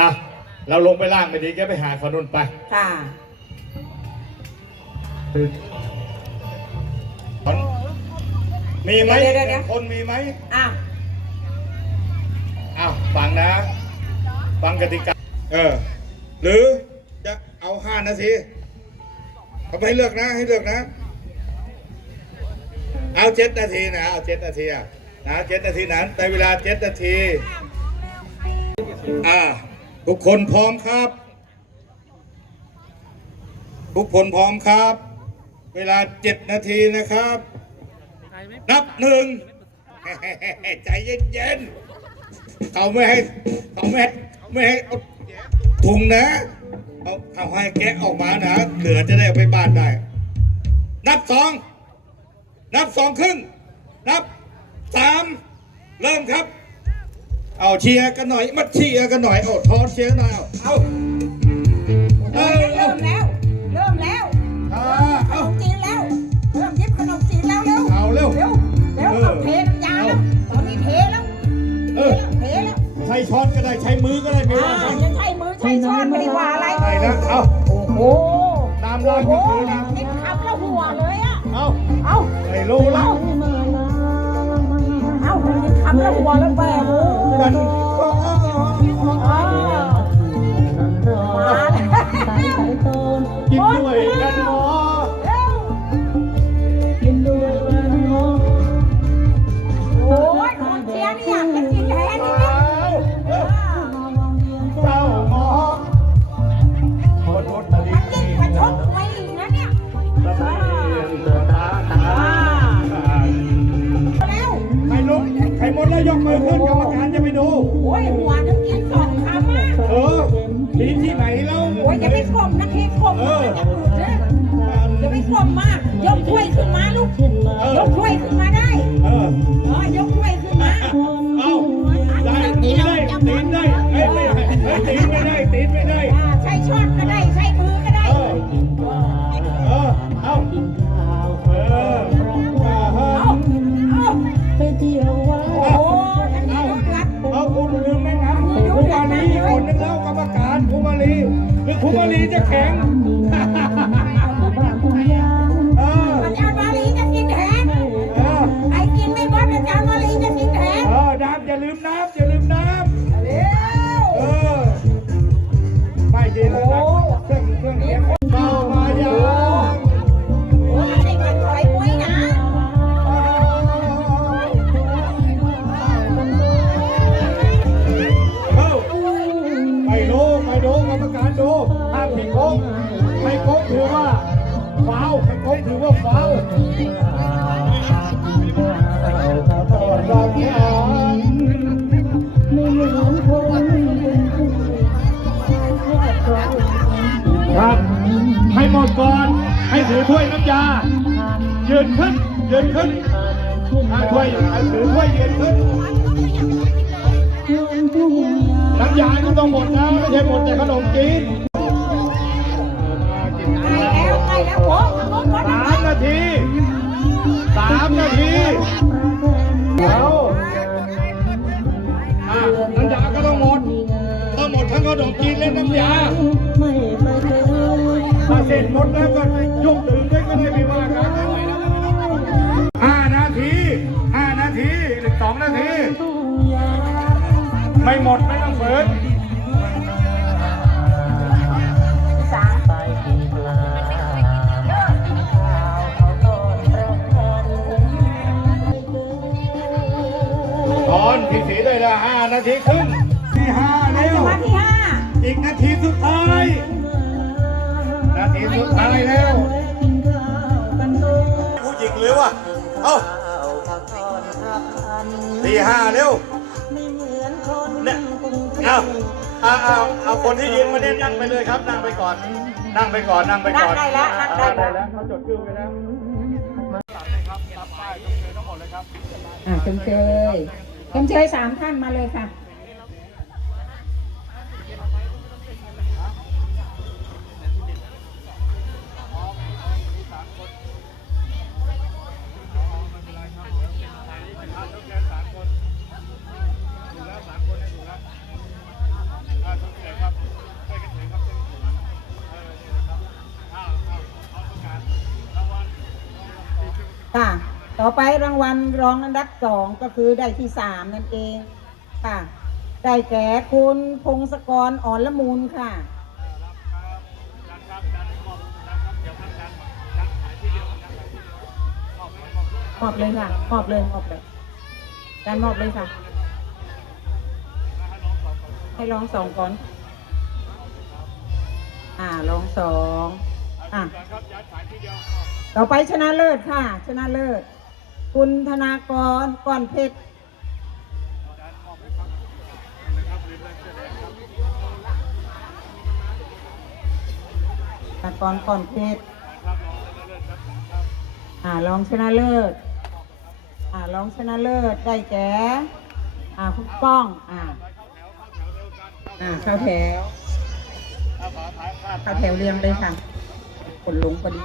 อะเราลงไปล่างไปดีแกไปหาขนุนไป ค่ะคนมีไหมเดี๋ยวเดี๋ยวเดี๋ยว คนมีไหมอ้าวอ้าวฟังนะ ฟังกติกาเออ หรือจะเอาห้านาทีเอาไปให้เลือกนะ ให้เลือกนะ เอาเจ็ดนาทีนะเอาเจ็ดนาทีอะนะเจ็ดนาทีนั้นในเวลาเจ็ดนาที อ่า ทุกคนพร้อมครับ ทุกคนพร้อมครับ เวลาเจ็ดนาทีนะครับ นับหนึ่งใจเย็นๆเขาไม่ให้เขาไม่ให้ไม่ให้เอาถุงนะเอาเอาให้แกะออกมานะเหลือจะได้เอาไปบ้านได้ นับสองนับสองครึ่งนับสามเริ่มครับ เอาเชียร์กันหน่อยมาเชียร์กันหน่อยเอาทอนเชียร์หน่อยเอาเอาเอาเริ่มแล้ว เริ่มแล้วเอาขเอานมจีนแล้ว เริ่มยิบขนมจีนแล้วเร็ว เอาเร็ว เร็ว เร็วเออต้องเทน้ำยาแล้ว ตอนนี้เทแล้ว เอเทอแล้วเทแล้วใช้ช้อนก็ได้ใช้มือก็ได้ไม่อ่าว่ากันจะใช้มือใช้ช้อนไม่ได้ว่าอะไร ใช่นะเอาโอ้โห น้ำร้อนโอ้ก็โหคือน้กินคำละหัวเลยอะำเอา เอา ไม่รู้แล้เอาวเอา กินคำละหัวแล้วแหวกโอ้กัน ยกมือขึ้นกรรมการจะไปดู โอ้ยหัวนึงกินสองคำอะเออทีมที่ไหนแล้ว โอ้ยอย่าไปกลมนะพี่กลมนะอย่าอืดนะอย่าไปกลมมาก ยกถ้วยขึ้นมาลูก ยกถ้วยขึ้นมาได้ เออเออยกถ้วยขึ้นมาเอาได้ตีได้ตีได้เอ้ยไม่ได้ตีไม่ได้ตีไม่ได้ ใช้ช้อนก็ได้ ใช้มือ คนนึงแล้วกรรมการครูมาลีคือครูมาลีจะแข็งเอออาจารย์มาลีจะกินแทนเออใครกินไม่หมดอาจารย์มาลีจะกินแทนเออน้ำอย่าลืมน้ำอย่าลืมน้ำ ถือว่าฟาวไม่งถือว่าฟาวต่อรองที่อ่อนครับ ให้หมดก่อน ให้ถือถ้วยน้ำยา ยืนขึ้น ยืนขึ้นถ้าถ้วยถือถ้วยยืนขึ้นน้ำยาก็ต้องหมดนะไม่ใช่หมดแต่ขนมจีน เอาอะน้ำยาก็ต้องหมด ต้องหมดทั้งขนมจีนและน้ำยาถ้าเสร็จหมดแล้วก็ยุบตื่นด้วยก็ได้ไม่ว่ากันห้านาทีห้านาทีหรือสองนาที ไม่หมดไม่ นาทีครึ่งที่ห้าใครแล้จะวมาที่ห้าอีกนาทีสุดท้าย นาทีสุดท้ายแล้ว ผู้หญิงเร็วอะ เอ้าตีห้าเร็วเนี่ยเอาเอาเอาเอาคนที่ยืนมาเนี่ยนั่งไปเลยครับ นั่งไปก่อน นั่งไปก่อน นั่งไปนั่ก่งอนได้แล้ว นั่งได้ได้แล้วแล้วเขาจดชื่อไว้แล้วอ่าชมเชยชมเชยสามท่านมาเลยค่ะ ค่ะ ต่อไปรางวัลรองอันดับสองก็คือได้ที่สามนั่นเองค่ะ ได้แก่คุณพงศกรอ่อนละมูลค่ะมอบเลยค่ะมอบเลยมอบเลยการมอบเลยค่ะ ให้ลองสองก่อน อ่าลองสอง ต่อไปชนะเลิศค่ะ ชนะเลิศ คุณธนากรก่อนเพชรธนากรก่อนเพชรอ่ารองชนะเลิศ อ่ารองชนะเลิศได้แก่อ่าคุณป้อง อ่าอ่าเข้าแถวเข้าแถวเรียงเลยค่ะ คนลงพอดี